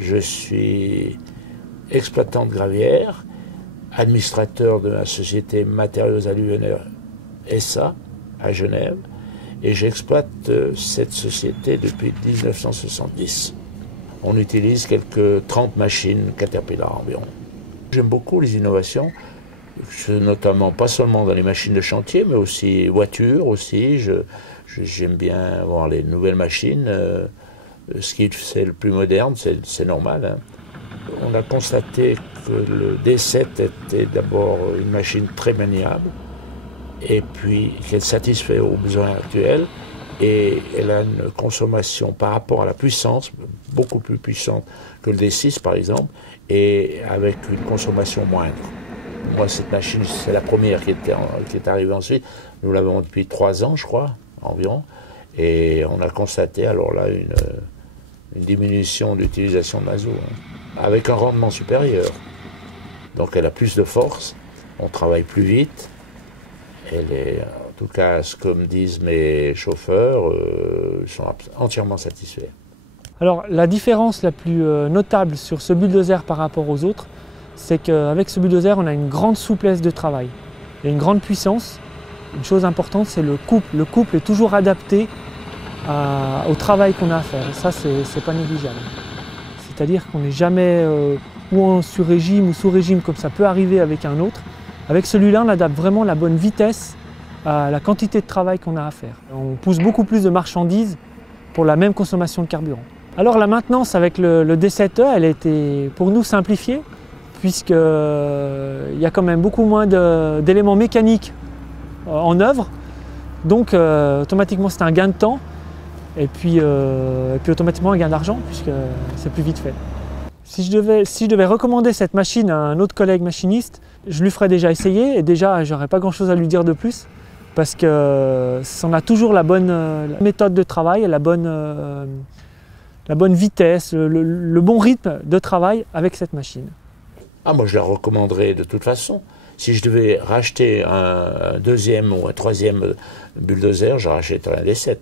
Je suis exploitant de gravière, administrateur de la société Matériaux Alluvionnaires SA à Genève, et j'exploite cette société depuis 1970. On utilise quelques 30 machines Caterpillar environ. J'aime beaucoup les innovations, notamment pas seulement dans les machines de chantier, mais aussi voitures aussi. J'aime bien voir les nouvelles machines. Ce qui est le plus moderne, c'est normal, hein. On a constaté que le D7 était d'abord une machine très maniable, et puis qu'elle satisfait aux besoins actuels, et elle a une consommation par rapport à la puissance, beaucoup plus puissante que le D6 par exemple, et avec une consommation moindre. Moi, cette machine, c'est la première qui est arrivée ensuite. Nous l'avons depuis 3 ans, je crois, environ, et on a constaté alors là une diminution d'utilisation de mazout, hein, avec un rendement supérieur. Donc elle a plus de force, on travaille plus vite. Elle est, en tout cas, comme disent mes chauffeurs, sont entièrement satisfaits. Alors la différence la plus notable sur ce bulldozer par rapport aux autres, c'est qu'avec ce bulldozer, on a une grande souplesse de travail et une grande puissance. Une chose importante, c'est le couple. Le couple est toujours adapté au travail qu'on a à faire. Et ça, c'est pas négligeable. C'est-à-dire qu'on n'est jamais ou en sur-régime ou sous-régime comme ça peut arriver avec un autre. Avec celui-là, on adapte vraiment la bonne vitesse à la quantité de travail qu'on a à faire. On pousse beaucoup plus de marchandises pour la même consommation de carburant. Alors la maintenance avec le D7E, elle a été pour nous simplifiée, puisqu'il y a quand même beaucoup moins d'éléments mécaniques en œuvre. Donc automatiquement c'est un gain de temps et puis automatiquement un gain d'argent, puisque c'est plus vite fait. Si je devais recommander cette machine à un autre collègue machiniste, je lui ferais déjà essayer, et déjà j'aurais pas grand chose à lui dire de plus, parce que on a toujours la bonne méthode de travail, la bonne vitesse, le bon rythme de travail avec cette machine. Ah, moi je la recommanderais de toute façon. Si je devais racheter un deuxième ou un troisième bulldozer, je rachèterais un D7.